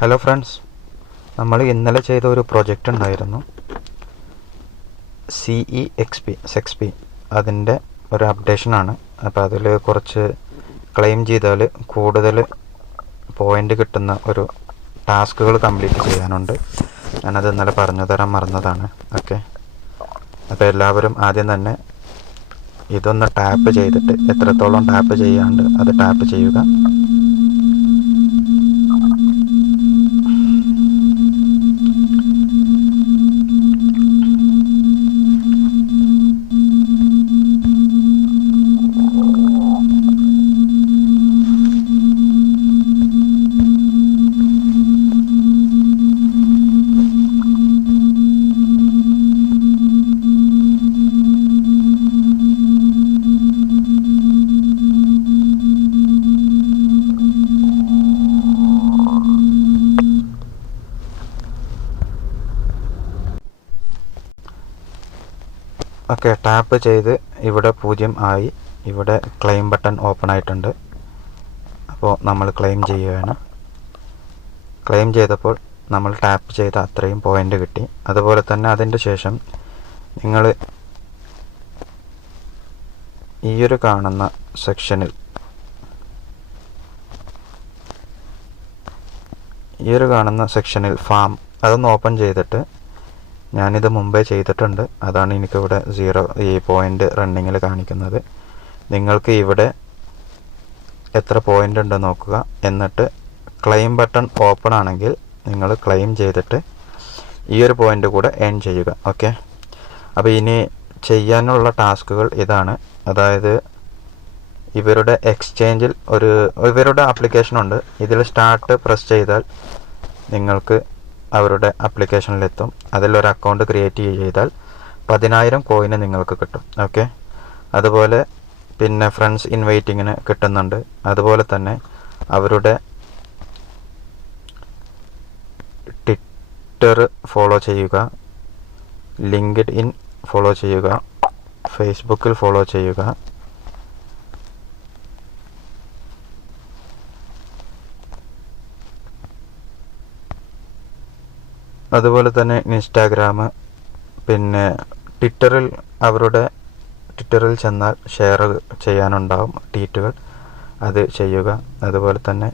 Hello friends, നമ്മൾ ഇന്നലെ ചെയ്ത ഒരു പ്രൊജക്റ്റ് ഉണ്ടായിരുന്നു. CEXP അതിൻ്റെ ഒരു അപ്ഡേഷനാണ്. അപ്പോൾ അതിൽ കുറച്ച് ക്ലെയിം ചെയ്താൽ കൂടുതൽ പോയിൻ്റ് കിട്ടുന്ന ഒരു ടാസ്കുകൾ കംപ്ലീറ്റ് ചെയ്യാനുണ്ട്. ഞാനത് ഇന്നലെ പറഞ്ഞു തരാൻ മറന്നതാണ്. ഓക്കെ, അപ്പോൾ എല്ലാവരും ആദ്യം തന്നെ ഇതൊന്ന് ടാപ്പ് ചെയ്തിട്ട് എത്രത്തോളം ടാപ്പ് ചെയ്യാണ്ട് അത് ടാപ്പ് ചെയ്യുക. ഓക്കെ, ടാപ്പ് ചെയ്ത് ഇവിടെ 0 ആയി. ഇവിടെ ക്ലെയിം ബട്ടൺ ഓപ്പൺ ആയിട്ടുണ്ട്. അപ്പോൾ നമ്മൾ ക്ലെയിം ചെയ്യുകയാണ്. ക്ലെയിം ചെയ്തപ്പോൾ നമ്മൾ ടാപ്പ് ചെയ്ത അത്രയും പോയിൻ്റ് കിട്ടി. അതുപോലെ തന്നെ അതിൻ്റെ ശേഷം നിങ്ങൾ ഈയൊരു കാണുന്ന സെക്ഷനിൽ ഫാം അതൊന്ന് ഓപ്പൺ ചെയ്തിട്ട്, ഞാനിത് മുമ്പേ ചെയ്തിട്ടുണ്ട്, അതാണ് എനിക്കിവിടെ 0 ഈ പോയിൻ്റ് റണ്ണിങ്ങിൽ കാണിക്കുന്നത്. നിങ്ങൾക്ക് ഇവിടെ എത്ര പോയിൻ്റ് ഉണ്ട് നോക്കുക. എന്നിട്ട് ക്ലെയിം ബട്ടൺ ഓപ്പൺ ആണെങ്കിൽ നിങ്ങൾ ക്ലെയിം ചെയ്തിട്ട് ഈ ഒരു പോയിൻ്റ് കൂടെ ഏൺ ചെയ്യുക. ഓക്കെ, അപ്പോൾ ഇനി ചെയ്യാനുള്ള ടാസ്കുകൾ ഇതാണ്. അതായത് ഇവരുടെ എക്സ്ചേഞ്ചിൽ ഇവരുടെ ആപ്ലിക്കേഷനുണ്ട്. ഇതിൽ സ്റ്റാർട്ട് പ്രസ് ചെയ്താൽ നിങ്ങൾക്ക് അവരുടെ ആപ്ലിക്കേഷനിലെത്തും. അതിലൊരു അക്കൗണ്ട് ക്രിയേറ്റ് ചെയ്താൽ 10,000 കോയിന് നിങ്ങൾക്ക് കിട്ടും. ഓക്കെ, അതുപോലെ പിന്നെ ഫ്രണ്ട്സ് ഇൻവൈറ്റിങ്ങിന് കിട്ടുന്നുണ്ട്. അതുപോലെ തന്നെ അവരുടെ ട്വിറ്റർ ഫോളോ ചെയ്യുക, ലിങ്ക്ഡ് ഇൻ ഫോളോ ചെയ്യുക, ഫേസ്ബുക്കിൽ ഫോളോ ചെയ്യുക. അതുപോലെ തന്നെ ഇൻസ്റ്റാഗ്രാം, പിന്നെ ട്വിറ്ററിൽ ചെന്നാൽ ഷെയർ ചെയ്യാനുണ്ടാവും ട്വീറ്റുകൾ, അത് ചെയ്യുക. അതുപോലെ തന്നെ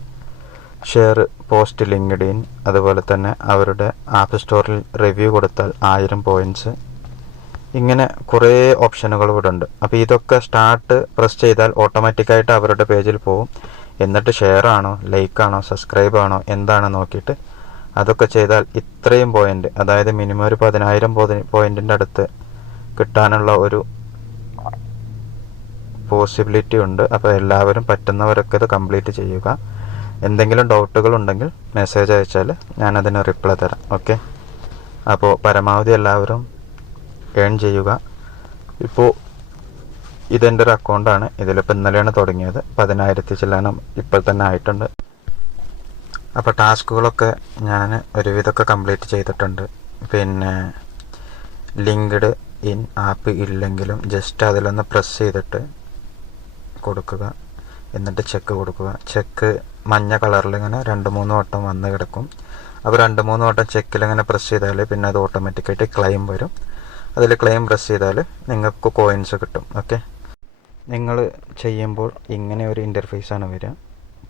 ഷെയർ പോസ്റ്റ് ലിങ്ക്ഡ് ഇൻ. അതുപോലെ തന്നെ അവരുടെ ആപ്പ് സ്റ്റോറിൽ റിവ്യൂ കൊടുത്താൽ 1000 പോയിൻറ്റ്സ്. ഇങ്ങനെ കുറേ ഓപ്ഷനുകൾ ഇവിടെ ഉണ്ട്. അപ്പോൾ ഇതൊക്കെ സ്റ്റാർട്ട് പ്രസ് ചെയ്താൽ ഓട്ടോമാറ്റിക്കായിട്ട് അവരുടെ പേജിൽ പോകും. എന്നിട്ട് ഷെയർ ആണോ, ലൈക്ക് ആണോ, സബ്സ്ക്രൈബ് ആണോ എന്താണ് നോക്കിയിട്ട് അതൊക്കെ ചെയ്താൽ ഇത്രയും പോയിൻ്റ്, അതായത് മിനിമം ഒരു 10,000 പോയിൻറ്റിൻ്റെ അടുത്ത് കിട്ടാനുള്ള ഒരു പോസിബിലിറ്റി ഉണ്ട്. അപ്പോൾ എല്ലാവരും പറ്റുന്നവരൊക്കെ ഇത് കംപ്ലീറ്റ് ചെയ്യുക. എന്തെങ്കിലും ഡൗട്ടുകൾ ഉണ്ടെങ്കിൽ മെസ്സേജ് അയച്ചാൽ ഞാനതിന് റിപ്ലൈ തരാം. ഓക്കെ, അപ്പോൾ പരമാവധി എല്ലാവരും ഏൺ ചെയ്യുക. ഇപ്പോൾ ഇതെൻ്റെ ഒരു അക്കൗണ്ടാണ്. ഇതിലിപ്പോൾ ഇന്നലെയാണ് തുടങ്ങിയത്. 10,000 ചില്ലാനം ഇപ്പോൾ തന്നെ ആയിട്ടുണ്ട്. അപ്പോൾ ടാസ്കുകളൊക്കെ ഞാൻ ഒരുവിധമൊക്കെ കംപ്ലീറ്റ് ചെയ്തിട്ടുണ്ട്. പിന്നെ ലിങ്ക്ഡ് ഇൻ ആപ്പ് ഇല്ലെങ്കിലും ജസ്റ്റ് അതിലൊന്ന് പ്രസ് ചെയ്തിട്ട് കൊടുക്കുക. എന്നിട്ട് ചെക്ക് കൊടുക്കുക. ചെക്ക് മഞ്ഞ കളറിൽ ഇങ്ങനെ 2-3 വട്ടം വന്ന് കിടക്കും. അപ്പോൾ 2-3 വട്ടം ചെക്കിലിങ്ങനെ പ്രസ് ചെയ്താൽ പിന്നെ അത് ഓട്ടോമാറ്റിക്കായിട്ട് ക്ലെയിം വരും. അതിൽ ക്ലെയിം പ്രസ് ചെയ്താൽ നിങ്ങൾക്ക് കോയിൻസ് കിട്ടും. ഓക്കെ, നിങ്ങൾ ചെയ്യുമ്പോൾ ഇങ്ങനെ ഒരു ഇൻ്റർഫേസാണ് വരിക.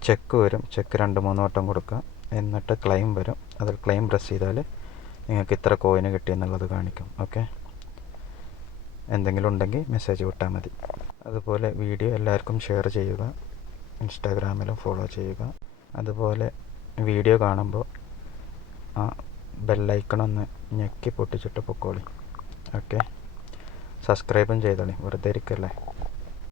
ചെക്ക് വരും. ചെക്ക് 2-3 വട്ടം കൊടുക്കുക. എന്നിട്ട് ക്ലെയിം വരും. അതിൽ ക്ലെയിം പ്രസ് ചെയ്താൽ നിങ്ങൾക്ക് ഇത്ര കോയിന് കിട്ടിയെന്നുള്ളത് കാണിക്കും. ഓക്കെ, എന്തെങ്കിലും ഉണ്ടെങ്കിൽ മെസ്സേജ് വിട്ടാൽ മതി. അതുപോലെ വീഡിയോ എല്ലാവർക്കും ഷെയർ ചെയ്യുക. ഇൻസ്റ്റാഗ്രാമിലും ഫോളോ ചെയ്യുക. അതുപോലെ വീഡിയോ കാണുമ്പോൾ ആ ബെല്ലൈക്കണൊന്ന് ഞെക്കി പൊട്ടിച്ചിട്ട് പൊക്കോളി. ഓക്കെ, സബ്സ്ക്രൈബും ചെയ്തോളി, വെറുതെ ഇരിക്കല്ലേ.